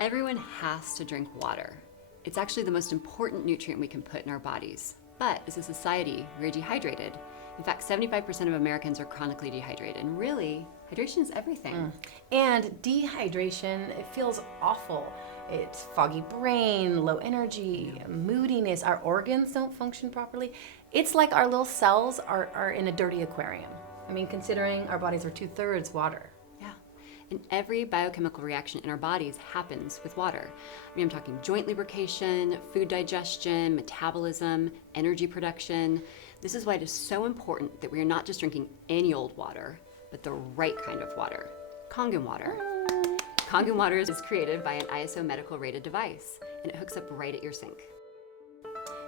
Everyone has to drink water. It's actually the most important nutrient we can put in our bodies. But as a society, we're dehydrated. In fact, 75% of Americans are chronically dehydrated. And really, hydration is everything. And dehydration, it feels awful. It's foggy brain, low energy, moodiness. Our organs don't function properly. It's like our little cells are in a dirty aquarium. I mean, considering our bodies are 2/3 water. And every biochemical reaction in our bodies happens with water. I mean, I'm talking joint lubrication, food digestion, metabolism, energy production. This is why it is so important that we are not just drinking any old water, but the right kind of water. Kangen Water. Kangen Water is created by an ISO medical rated device, and it hooks up right at your sink.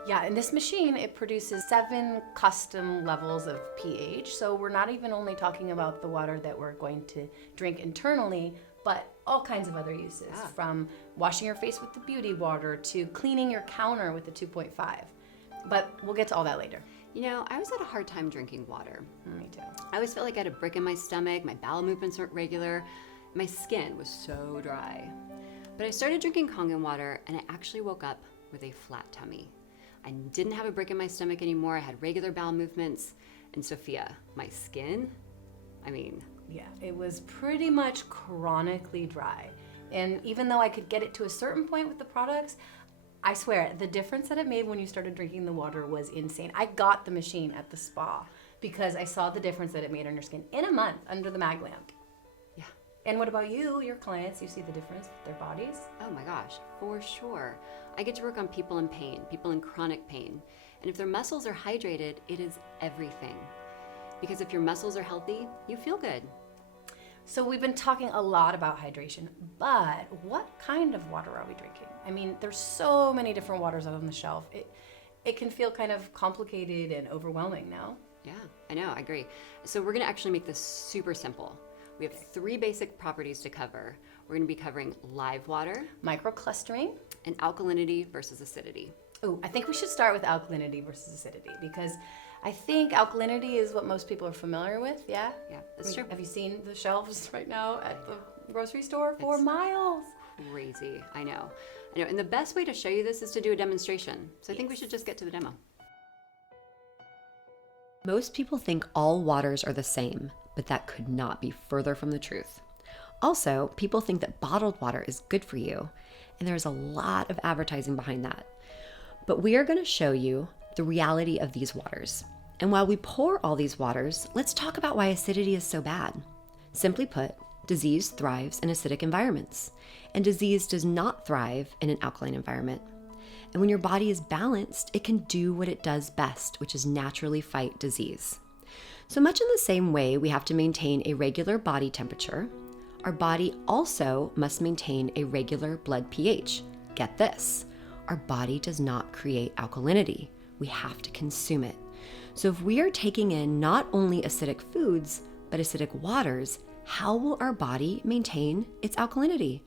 Yeah, in this machine, it produces 7 custom levels of pH. So we're not even only talking about the water that we're going to drink internally, but all kinds of other uses, from washing your face with the beauty water to cleaning your counter with the 2.5. But we'll get to all that later. You know, I always had a hard time drinking water. Me too. I always felt like I had a brick in my stomach, my bowel movements weren't regular, my skin was so dry. But I started drinking Kangen water and I actually woke up with a flat tummy. I didn't have a brick in my stomach anymore. I had regular bowel movements. And Sophia, my skin, Yeah, it was pretty much chronically dry. And even though I could get it to a certain point with the products, I swear, the difference that it made when you started drinking the water was insane. I got the machine at the spa because I saw the difference that it made on your skin in a month under the mag lamp. Yeah. And what about you, your clients? You see the difference with their bodies? Oh my gosh, for sure. I get to work on people in pain, people in chronic pain. And if their muscles are hydrated, it is everything. Because if your muscles are healthy, you feel good. So we've been talking a lot about hydration, but what kind of water are we drinking? I mean, there's so many different waters out on the shelf. It can feel kind of complicated and overwhelming now. Yeah, I know, I agree. So we're gonna actually make this super simple. We have 3 basic properties to cover. We're gonna be covering live water, Microclustering. and alkalinity versus acidity. Oh, I think we should start with alkalinity versus acidity because I think alkalinity is what most people are familiar with, yeah? Yeah, that's true. Have you seen the shelves right now at the grocery store? 4 It's miles. Crazy, I know. And the best way to show you this is to do a demonstration. So I think we should just get to the demo. Most people think all waters are the same, but that could not be further from the truth. Also, people think that bottled water is good for you, and there's a lot of advertising behind that. But we are going to show you the reality of these waters. And while we pour all these waters, let's talk about why acidity is so bad. Simply put, disease thrives in acidic environments, and disease does not thrive in an alkaline environment. And when your body is balanced, it can do what it does best, which is naturally fight disease. So much in the same way we have to maintain a regular body temperature, our body also must maintain a regular blood pH. Get this, our body does not create alkalinity. We have to consume it. So if we are taking in not only acidic foods, but acidic waters, how will our body maintain its alkalinity?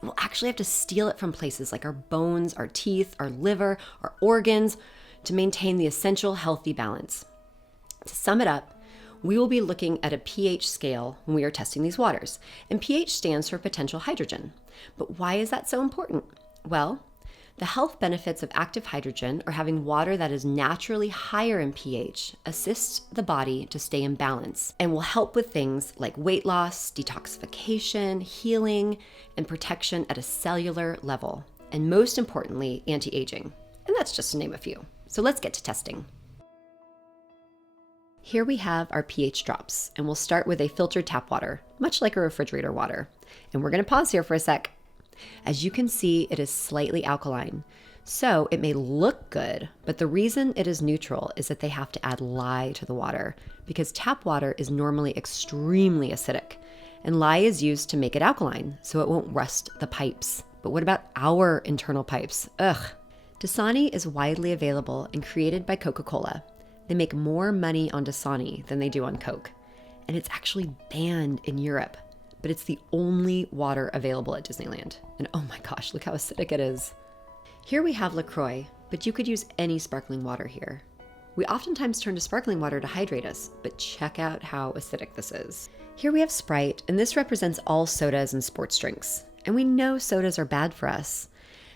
We'll actually have to steal it from places like our bones, our teeth, our liver, our organs to maintain the essential healthy balance. To sum it up, we will be looking at a pH scale when we are testing these waters, and pH stands for potential hydrogen. But why is that so important? Well, the health benefits of active hydrogen or having water that is naturally higher in pH assists the body to stay in balance and will help with things like weight loss, detoxification, healing, and protection at a cellular level, and most importantly, anti-aging. And that's just to name a few. So let's get to testing. Here we have our pH drops, and we'll start with a filtered tap water, much like a refrigerator water. And we're going to pause here for a sec. As you can see, it is slightly alkaline. So it may look good, but the reason it is neutral is that they have to add lye to the water because tap water is normally extremely acidic, and lye is used to make it alkaline so it won't rust the pipes. But what about our internal pipes? Ugh. Dasani is widely available and created by Coca-Cola. They make more money on Dasani than they do on Coke. and it's actually banned in Europe, but it's the only water available at Disneyland. And oh my gosh, look how acidic it is. Here we have LaCroix, but you could use any sparkling water here. We oftentimes turn to sparkling water to hydrate us, but check out how acidic this is. Here we have Sprite, and this represents all sodas and sports drinks. And we know sodas are bad for us.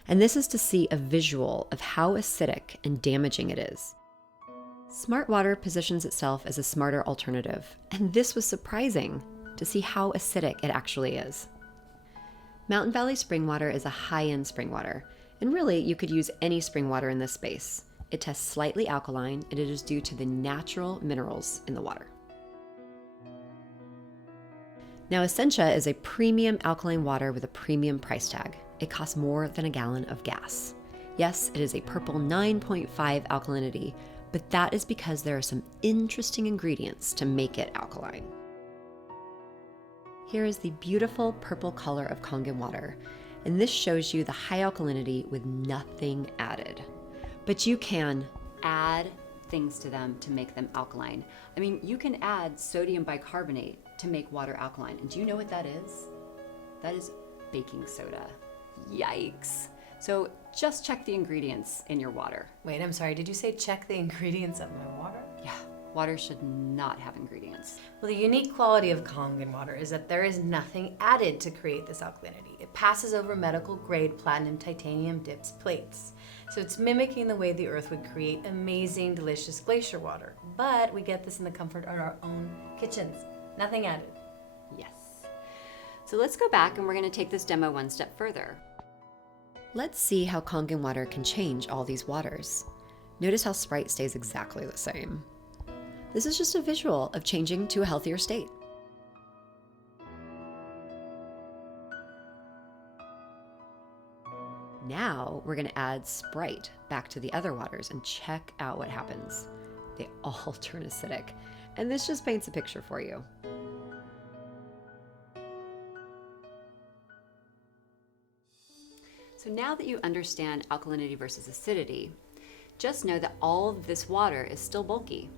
And this is to see a visual of how acidic and damaging it is. Smart Water positions itself as a smarter alternative, and this was surprising to see how acidic it actually is. Mountain Valley Spring Water is a high-end spring water, and really you could use any spring water in this space. It tests slightly alkaline, and it is due to the natural minerals in the water. Now, Essentia is a premium alkaline water with a premium price tag. It costs more than a gallon of gas. Yes, it is a purple 9.5 alkalinity, but that is because there are some interesting ingredients to make it alkaline. Here is the beautiful purple color of Kangen Water, and this shows you the high alkalinity with nothing added. But you can add things to them to make them alkaline. I mean, you can add sodium bicarbonate to make water alkaline. And do you know what that is? That is baking soda. Yikes. So just check the ingredients in your water. Wait, I'm sorry, did you say check the ingredients of my water? Yeah, water should not have ingredients. Well, the unique quality of Kangen water is that there is nothing added to create this alkalinity. It passes over medical grade platinum titanium dips plates. So it's mimicking the way the earth would create amazing, delicious glacier water. But we get this in the comfort of our own kitchens. Nothing added. Yes. So let's go back and we're going to take this demo one step further. Let's see how Kangen water can change all these waters. Notice how Sprite stays exactly the same. This is just a visual of changing to a healthier state. Now we're going to add Sprite back to the other waters and check out what happens. They all turn acidic, and this just paints a picture for you. So now that you understand alkalinity versus acidity, just know that all of this water is still bulky.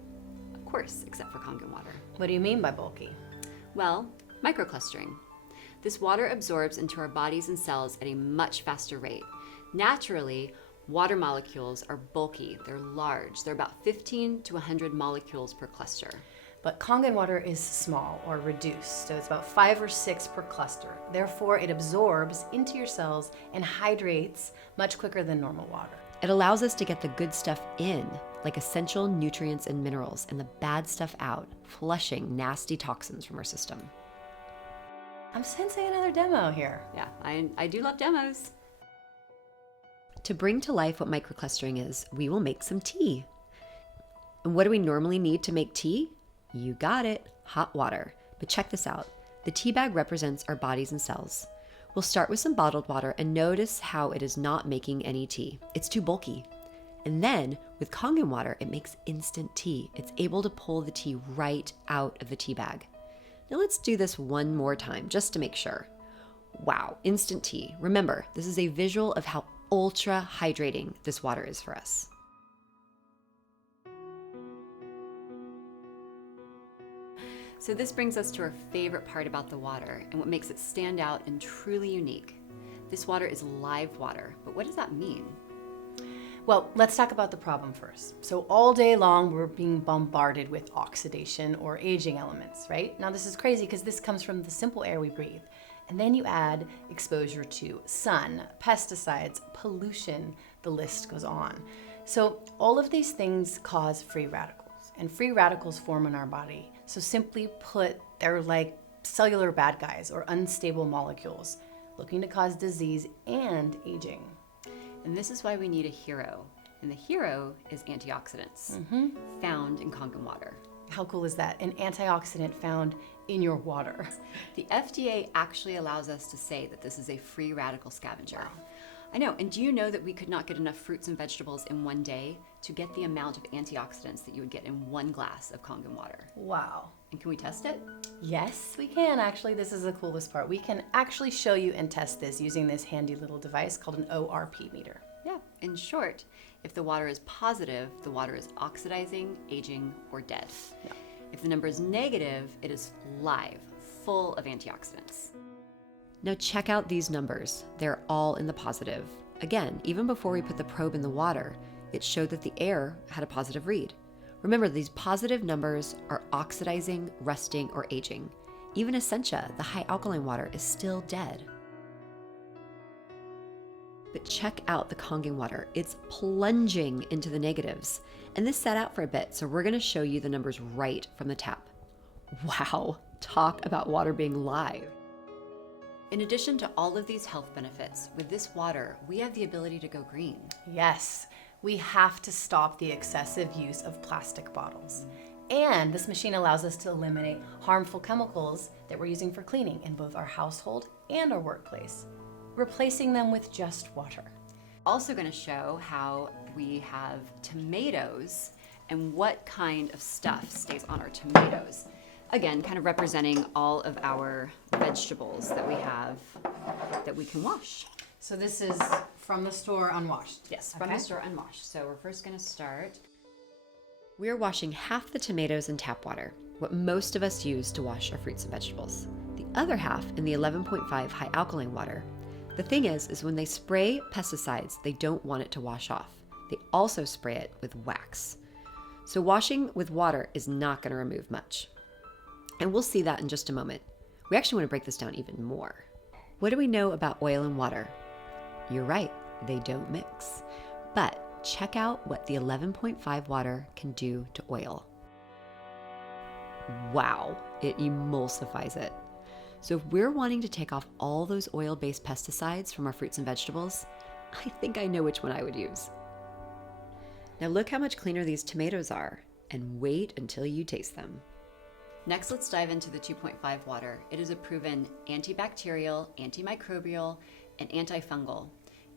Of course, except for Kangen water. What do you mean by bulky? Well, microclustering. This water absorbs into our bodies and cells at a much faster rate. Naturally, water molecules are bulky, they're large. They're about 15 to 100 molecules per cluster. But Kangen water is small or reduced, so it's about 5 or 6 per cluster. Therefore, it absorbs into your cells and hydrates much quicker than normal water. It allows us to get the good stuff in, like essential nutrients and minerals, and the bad stuff out, flushing nasty toxins from our system. I'm sensing another demo here. Yeah, I do love demos. To bring to life what microclustering is, we will make some tea. And what do we normally need to make tea? You got it, hot water. But check this out. The tea bag represents our bodies and cells. We'll start with some bottled water and notice how it is not making any tea. It's too bulky. And then with Kangen water, it makes instant tea. It's able to pull the tea right out of the tea bag. Now let's do this one more time just to make sure. Wow, instant tea. Remember, this is a visual of how ultra hydrating this water is for us. So this brings us to our favorite part about the water and what makes it stand out and truly unique. This water is live water, but what does that mean? Well, let's talk about the problem first. So all day long, we're being bombarded with oxidation or aging elements, right? Now this is crazy because this comes from the simple air we breathe. And then you add exposure to sun, pesticides, pollution, the list goes on. So all of these things cause free radicals, and free radicals form in our body. So simply put, they're like cellular bad guys or unstable molecules looking to cause disease and aging. And this is why we need a hero. And the hero is antioxidants, found in Kangen water. How cool is that? An antioxidant found in your water. The FDA actually allows us to say that this is a free radical scavenger. Wow. I know, and do you know that we could not get enough fruits and vegetables in one day to get the amount of antioxidants that you would get in one glass of Kangen water? Wow. And can we test it? Yes, we can actually. This is the coolest part. We can actually show you and test this using this handy little device called an ORP meter. Yeah, in short, if the water is positive, the water is oxidizing, aging, or dead. Yeah. If the number is negative, it is live, full of antioxidants. Now check out these numbers. They're all in the positive. Again, even before we put the probe in the water, it showed that the air had a positive read. Remember, these positive numbers are oxidizing, rusting, or aging. Even Essentia, the high alkaline water, is still dead. But check out the Kangen water. It's plunging into the negatives. And this sat out for a bit, so we're gonna show you the numbers right from the tap. Wow, talk about water being live. In addition to all of these health benefits, with this water, we have the ability to go green. Yes, we have to stop the excessive use of plastic bottles. And this machine allows us to eliminate harmful chemicals that we're using for cleaning in both our household and our workplace, replacing them with just water. Also going to show how we have tomatoes and what kind of stuff stays on our tomatoes. Again, kind of representing all of our vegetables that we have that we can wash. So this is from the store unwashed. Yes, from the store unwashed. So we're first going to start. We're washing half the tomatoes in tap water, what most of us use to wash our fruits and vegetables. The other half in the 11.5 high alkaline water. The thing is when they spray pesticides, they don't want it to wash off. They also spray it with wax. So washing with water is not going to remove much. And we'll see that in just a moment. We actually want to break this down even more. What do we know about oil and water? You're right, they don't mix. But check out what the 11.5 water can do to oil. Wow, it emulsifies it. So if we're wanting to take off all those oil-based pesticides from our fruits and vegetables, I think I know which one I would use. Now look how much cleaner these tomatoes are, and wait until you taste them. Next, let's dive into the 2.5 water. It is a proven antibacterial, antimicrobial, and antifungal.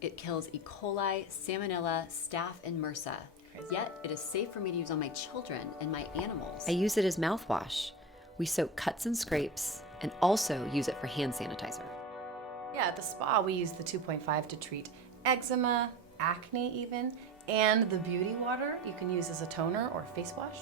It kills E. coli, salmonella, staph, and MRSA. Yet, it is safe for me to use on my children and my animals. I use it as mouthwash. We soak cuts and scrapes, and also use it for hand sanitizer. Yeah, at the spa, we use the 2.5 to treat eczema, acne even, and the beauty water you can use as a toner or face wash.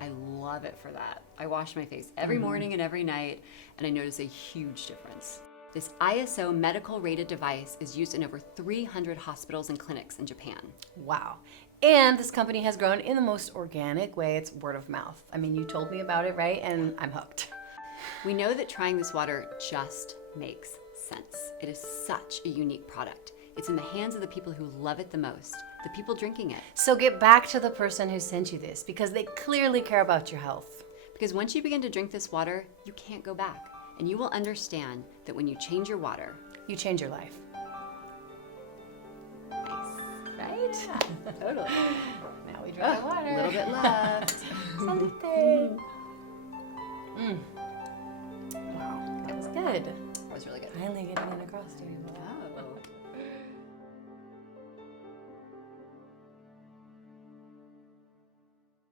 I love it for that. I wash my face every morning and every night, and I notice a huge difference. This ISO medical rated device is used in over 300 hospitals and clinics in Japan. Wow. And this company has grown in the most organic way. It's word of mouth. I mean, you told me about it, right? And I'm hooked. We know that trying this water just makes sense. It is such a unique product. It's in the hands of the people who love it the most, the people drinking it. So get back to the person who sent you this because they clearly care about your health. Because once you begin to drink this water, you can't go back. And you will understand that when you change your water, you change your life. nice, Right? totally. Now we drink our water. A little bit left. Salute. Wow, that was good. That was really good. Finally getting it across to you. Yeah.